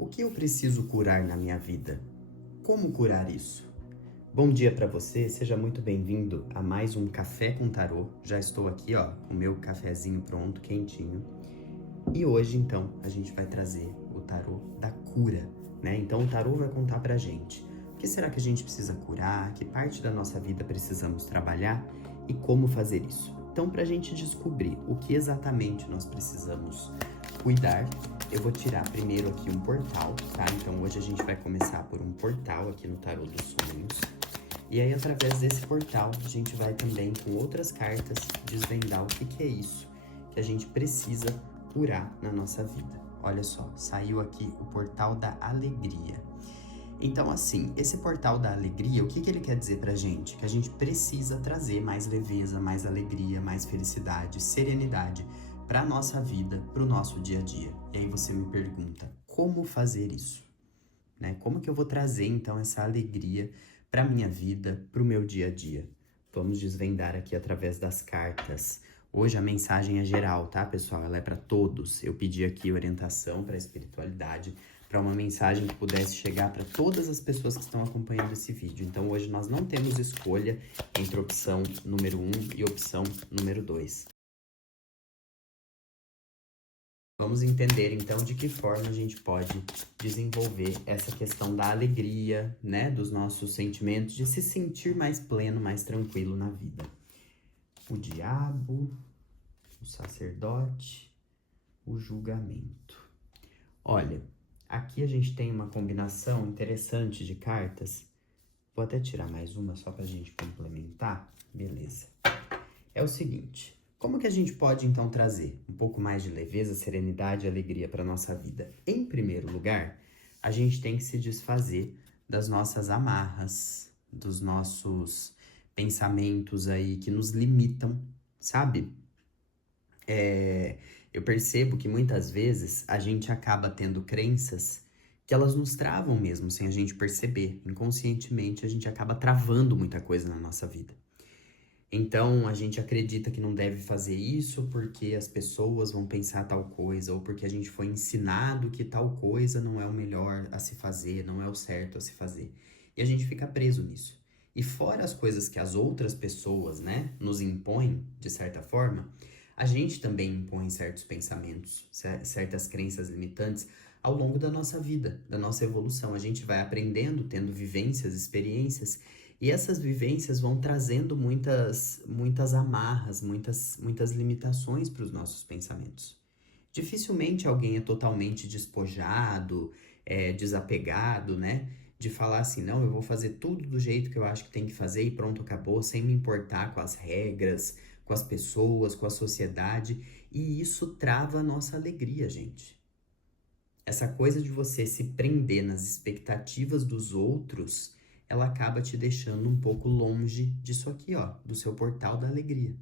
O que eu preciso curar na minha vida? Como curar isso? Bom dia para você, seja muito bem-vindo a mais um Café com Tarô. Já estou aqui, com o meu cafezinho pronto, quentinho. E hoje, então, a gente vai trazer o tarô da cura, né? Então, o tarô vai contar pra gente o que será que a gente precisa curar, que parte da nossa vida precisamos trabalhar e como fazer isso. Então, pra gente descobrir o que exatamente nós precisamos cuidar, eu vou tirar primeiro aqui um portal, tá? Então, hoje a gente vai começar por um portal aqui no Tarô dos Sonhos. E aí, através desse portal, a gente vai também, com outras cartas, desvendar o que é isso que a gente precisa curar na nossa vida. Olha só, saiu aqui o portal da alegria. Então, assim, esse portal da alegria, o que ele quer dizer pra gente? Que a gente precisa trazer mais leveza, mais alegria, mais felicidade, serenidade pra nossa vida, pro nosso dia a dia. E aí você me pergunta, como fazer isso? Né? Como que eu vou trazer, então, essa alegria pra minha vida, pro meu dia a dia? Vamos desvendar aqui através das cartas. Hoje a mensagem é geral, tá, pessoal? Ela é para todos. Eu pedi aqui orientação para a espiritualidade, para uma mensagem que pudesse chegar para todas as pessoas que estão acompanhando esse vídeo. Então hoje nós não temos escolha entre opção número 1 e opção número 2. Vamos entender então de que forma a gente pode desenvolver essa questão da alegria, né, dos nossos sentimentos, de se sentir mais pleno, mais tranquilo na vida. O diabo, o sacerdote, o julgamento. Olha, aqui a gente tem uma combinação interessante de cartas. Vou até tirar mais uma só pra gente complementar. Beleza. É o seguinte, como que a gente pode então trazer um pouco mais de leveza, serenidade e alegria para nossa vida? Em primeiro lugar, a gente tem que se desfazer das nossas amarras, dos nossos pensamentos aí que nos limitam, sabe? Eu percebo que muitas vezes a gente acaba tendo crenças que elas nos travam mesmo, sem a gente perceber. Inconscientemente, a gente acaba travando muita coisa na nossa vida. Então, a gente acredita que não deve fazer isso porque as pessoas vão pensar tal coisa, ou porque a gente foi ensinado que tal coisa não é o melhor a se fazer, não é o certo a se fazer. E a gente fica preso nisso. E fora as coisas que as outras pessoas, né, nos impõem, de certa forma, a gente também impõe certos pensamentos, certas crenças limitantes ao longo da nossa vida, da nossa evolução. A gente vai aprendendo, tendo vivências, experiências, e essas vivências vão trazendo muitas amarras, muitas limitações para os nossos pensamentos. Dificilmente alguém é totalmente despojado, desapegado, né? De falar assim, não, eu vou fazer tudo do jeito que eu acho que tem que fazer e pronto, acabou, sem me importar com as regras, com as pessoas, com a sociedade. E isso trava a nossa alegria, gente. Essa coisa de você se prender nas expectativas dos outros, ela acaba te deixando um pouco longe disso aqui, do seu portal da alegria.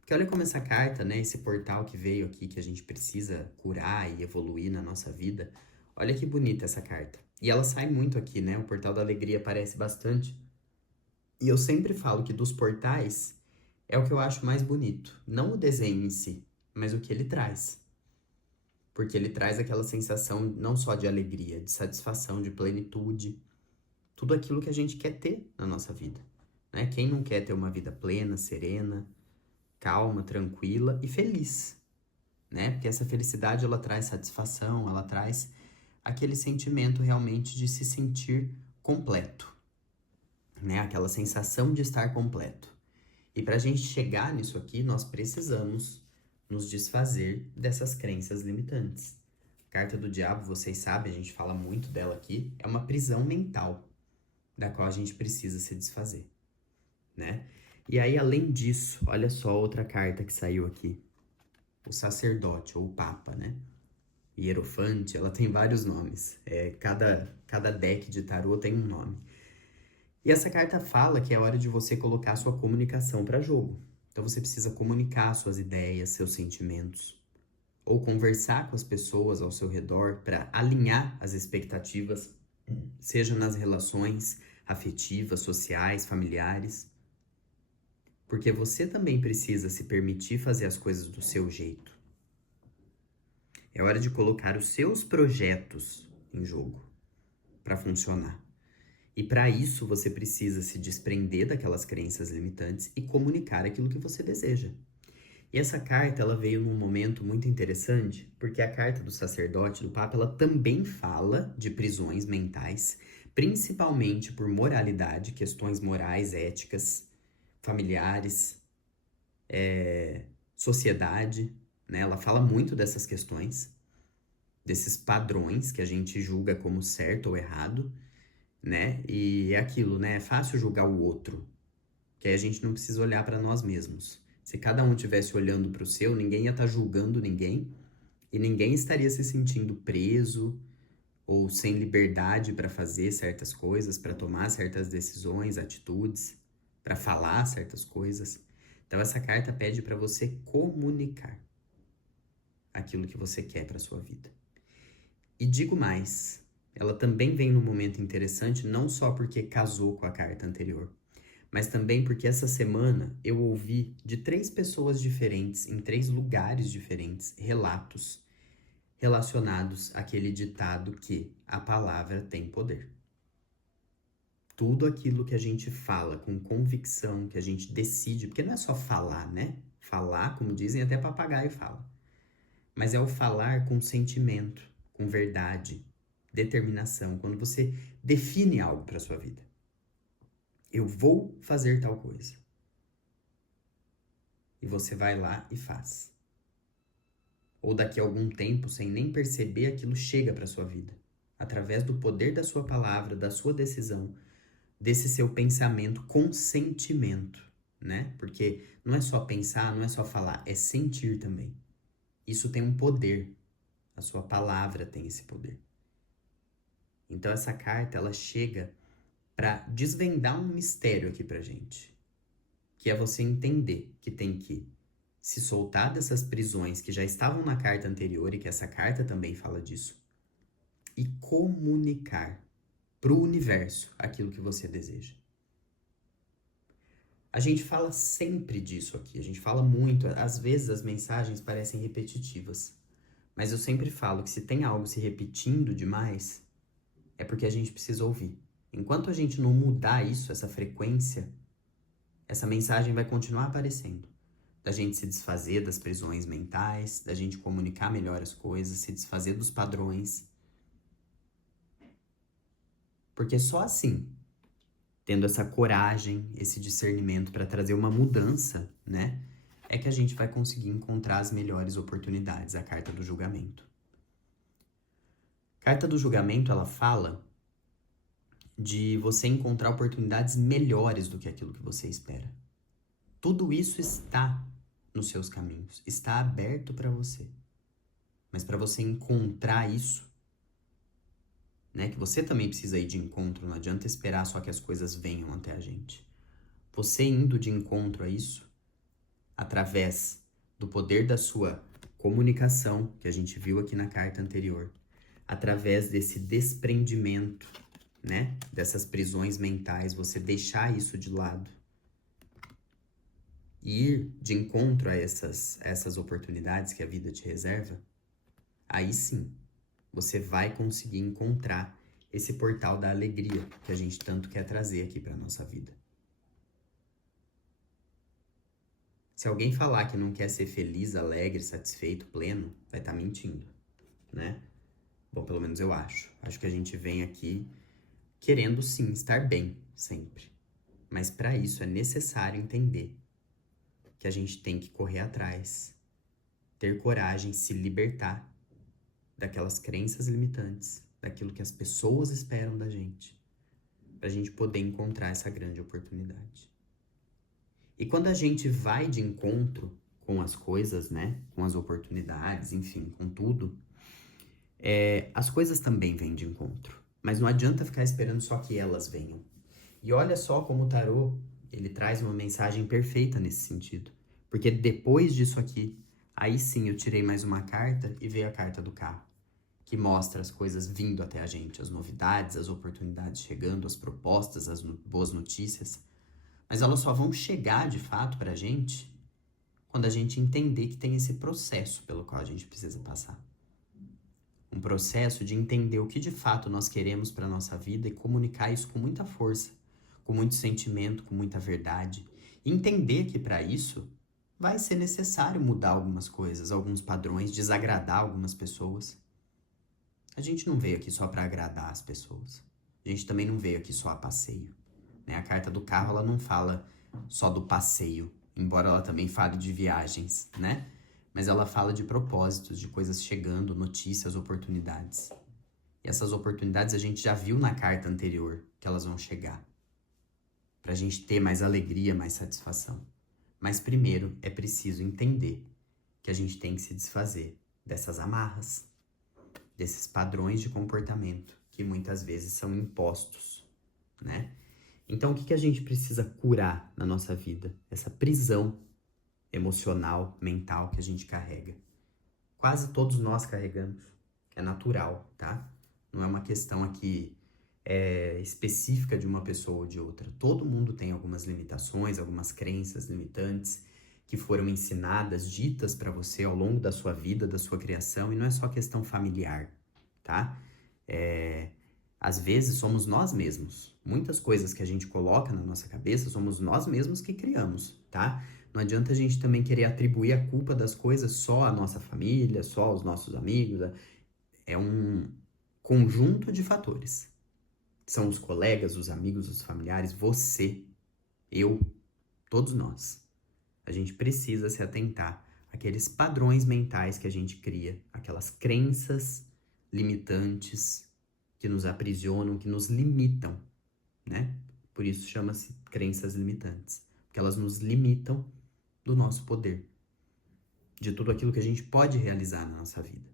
Porque olha como essa carta, né, esse portal que veio aqui, que a gente precisa curar e evoluir na nossa vida, olha que bonita essa carta. E ela sai muito aqui, né, o portal da alegria aparece bastante. E eu sempre falo que dos portais é o que eu acho mais bonito. Não o desenho em si, mas o que ele traz. Porque ele traz aquela sensação não só de alegria, de satisfação, de plenitude, tudo aquilo que a gente quer ter na nossa vida, né? Quem não quer ter uma vida plena, serena, calma, tranquila e feliz, né? Porque essa felicidade, ela traz satisfação, ela traz aquele sentimento realmente de se sentir completo, né? Aquela sensação de estar completo. E para a gente chegar nisso aqui, nós precisamos nos desfazer dessas crenças limitantes. Carta do Diabo, vocês sabem, a gente fala muito dela aqui, é uma prisão mental da qual a gente precisa se desfazer, né? E aí, além disso, olha só outra carta que saiu aqui. O sacerdote, ou o papa, né? Hierofante, ela tem vários nomes. Cada deck de tarô tem um nome. E essa carta fala que é hora de você colocar sua comunicação para jogo. Então você precisa comunicar suas ideias, seus sentimentos, ou conversar com as pessoas ao seu redor para alinhar as expectativas, seja nas relações afetivas, sociais, familiares. Porque você também precisa se permitir fazer as coisas do seu jeito. É hora de colocar os seus projetos em jogo para funcionar. E para isso você precisa se desprender daquelas crenças limitantes e comunicar aquilo que você deseja. E essa carta, ela veio num momento muito interessante, porque a carta do sacerdote, do Papa, ela também fala de prisões mentais, principalmente por moralidade, questões morais, éticas, familiares, sociedade, né? Ela fala muito dessas questões, desses padrões que a gente julga como certo ou errado, né? E é aquilo, né? É fácil julgar o outro, que aí a gente não precisa olhar para nós mesmos. Se cada um tivesse olhando para o seu, ninguém ia estar julgando ninguém e ninguém estaria se sentindo preso ou sem liberdade para fazer certas coisas, para tomar certas decisões, atitudes, para falar certas coisas. Então essa carta pede para você comunicar aquilo que você quer para sua vida. E digo mais, ela também vem num momento interessante, não só porque casou com a carta anterior, mas também porque essa semana eu ouvi de 3 pessoas diferentes, em 3 lugares diferentes, relatos relacionados àquele ditado que a palavra tem poder. Tudo aquilo que a gente fala com convicção, que a gente decide, porque não é só falar, né? Falar, como dizem, até papagaio fala. Mas é o falar com sentimento, com verdade, determinação, quando você define algo para sua vida. Eu vou fazer tal coisa. E você vai lá e faz. Ou daqui a algum tempo, sem nem perceber, aquilo chega para sua vida. Através do poder da sua palavra, da sua decisão, desse seu pensamento com sentimento, né? Porque não é só pensar, não é só falar, é sentir também. Isso tem um poder. A sua palavra tem esse poder. Então essa carta, ela chega para desvendar um mistério aqui pra gente, que é você entender que tem que se soltar dessas prisões que já estavam na carta anterior e que essa carta também fala disso, e comunicar para o universo aquilo que você deseja. A gente fala sempre disso aqui, a gente fala muito, às vezes as mensagens parecem repetitivas, mas eu sempre falo que se tem algo se repetindo demais, é porque a gente precisa ouvir. Enquanto a gente não mudar isso, essa frequência, essa mensagem vai continuar aparecendo. Da gente se desfazer das prisões mentais, da gente comunicar melhor as coisas, se desfazer dos padrões. Porque só assim, tendo essa coragem, esse discernimento para trazer uma mudança, né, é que a gente vai conseguir encontrar as melhores oportunidades, a carta do julgamento. A carta do julgamento, ela fala de você encontrar oportunidades melhores do que aquilo que você espera. Tudo isso está nos seus caminhos, está aberto para você. Mas para você encontrar isso, né, que você também precisa ir de encontro, não adianta esperar só que as coisas venham até a gente. Você indo de encontro a isso, através do poder da sua comunicação, que a gente viu aqui na carta anterior, através desse desprendimento, né, dessas prisões mentais, você deixar isso de lado e ir de encontro a essas oportunidades que a vida te reserva, aí sim, você vai conseguir encontrar esse portal da alegria que a gente tanto quer trazer aqui para nossa vida. Se alguém falar que não quer ser feliz, alegre, satisfeito, pleno, vai estar mentindo, né? Bom, pelo menos eu acho. Acho que a gente vem aqui querendo sim estar bem, sempre. Mas para isso é necessário entender que a gente tem que correr atrás, ter coragem, se libertar daquelas crenças limitantes, daquilo que as pessoas esperam da gente, pra gente poder encontrar essa grande oportunidade. E quando a gente vai de encontro com as coisas, né, com as oportunidades, enfim, com tudo, as coisas também vêm de encontro. Mas não adianta ficar esperando só que elas venham. E olha só como o tarô, ele traz uma mensagem perfeita nesse sentido. Porque depois disso aqui, aí sim eu tirei mais uma carta e veio a carta do carro, que mostra as coisas vindo até a gente, as novidades, as oportunidades chegando, as propostas, as boas notícias. Mas elas só vão chegar de fato pra gente quando a gente entender que tem esse processo pelo qual a gente precisa passar. um processo de entender o que de fato nós queremos para nossa vida e comunicar isso com muita força, com muito sentimento, com muita verdade. E entender que para isso vai ser necessário mudar algumas coisas, alguns padrões, desagradar algumas pessoas. A gente não veio aqui só para agradar as pessoas. A gente também não veio aqui só a passeio, né? A carta do carro, ela não fala só do passeio, embora ela também fale de viagens, né? Mas ela fala de propósitos, de coisas chegando, notícias, oportunidades. E essas oportunidades a gente já viu na carta anterior que elas vão chegar. Pra gente ter mais alegria, mais satisfação. Mas primeiro é preciso entender que a gente tem que se desfazer dessas amarras, desses padrões de comportamento que muitas vezes são impostos, né? Então, o que a gente precisa curar na nossa vida? Essa prisão emocional, mental que a gente carrega. Quase todos nós carregamos. É natural, tá? Não é uma questão aqui específica de uma pessoa ou de outra. Todo mundo tem algumas limitações, algumas crenças limitantes que foram ensinadas, ditas para você ao longo da sua vida, da sua criação, e não é só questão familiar, tá? Às vezes somos nós mesmos. Muitas coisas que a gente coloca na nossa cabeça somos nós mesmos que criamos, tá? Não adianta a gente também querer atribuir a culpa das coisas só à nossa família, só aos nossos amigos. É um conjunto de fatores. São os colegas, os amigos, os familiares, você, eu, todos nós. A gente precisa se atentar àqueles padrões mentais que a gente cria, aquelas crenças limitantes que nos aprisionam, que nos limitam, né? Por isso chama-se crenças limitantes, porque elas nos limitam do nosso poder, de tudo aquilo que a gente pode realizar na nossa vida.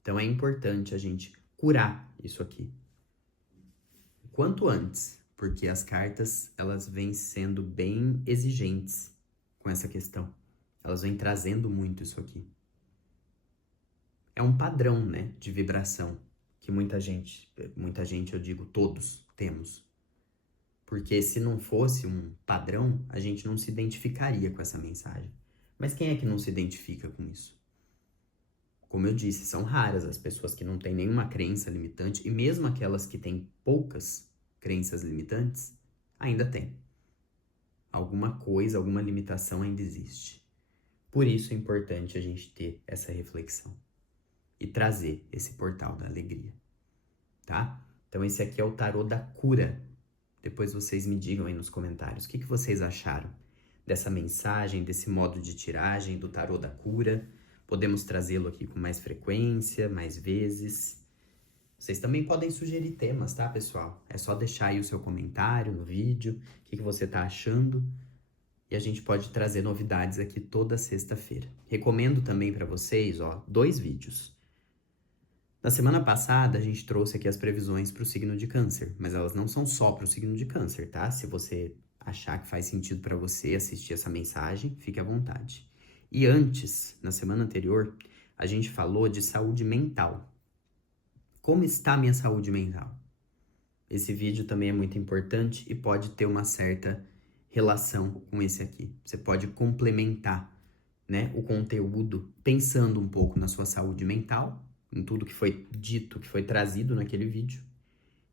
Então é importante a gente curar isso aqui o quanto antes, porque as cartas, elas vêm sendo bem exigentes com essa questão. Elas vêm trazendo muito isso aqui. É um padrão, né, de vibração que muita gente, eu digo todos, temos. Porque se não fosse um padrão, a gente não se identificaria com essa mensagem. Mas quem é que não se identifica com isso? Como eu disse, são raras as pessoas que não têm nenhuma crença limitante, e mesmo aquelas que têm poucas crenças limitantes, ainda tem. Alguma coisa, alguma limitação ainda existe. Por isso é importante a gente ter essa reflexão e trazer esse portal da alegria, tá? Então esse aqui é o tarô da cura. Depois vocês me digam aí nos comentários o que vocês acharam dessa mensagem, desse modo de tiragem do tarô da cura. Podemos trazê-lo aqui com mais frequência, mais vezes. Vocês também podem sugerir temas, tá, pessoal? É só deixar aí o seu comentário no vídeo, o que você tá achando. E a gente pode trazer novidades aqui toda sexta-feira. Recomendo também para vocês, 2 vídeos. Na semana passada, a gente trouxe aqui as previsões para o signo de Câncer, mas elas não são só para o signo de Câncer, tá? Se você achar que faz sentido para você assistir essa mensagem, fique à vontade. E antes, na semana anterior, a gente falou de saúde mental. Como está a minha saúde mental? Esse vídeo também é muito importante e pode ter uma certa relação com esse aqui. Você pode complementar, né, o conteúdo pensando um pouco na sua saúde mental, em tudo que foi dito, que foi trazido naquele vídeo,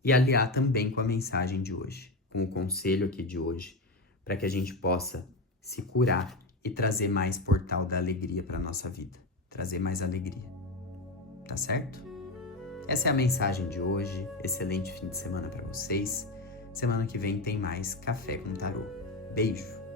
e aliar também com a mensagem de hoje, com o conselho aqui de hoje, para que a gente possa se curar e trazer mais portal da alegria para nossa vida, trazer mais alegria, tá certo? Essa é a mensagem de hoje, excelente fim de semana para vocês. Semana que vem tem mais Café com Tarô. Beijo!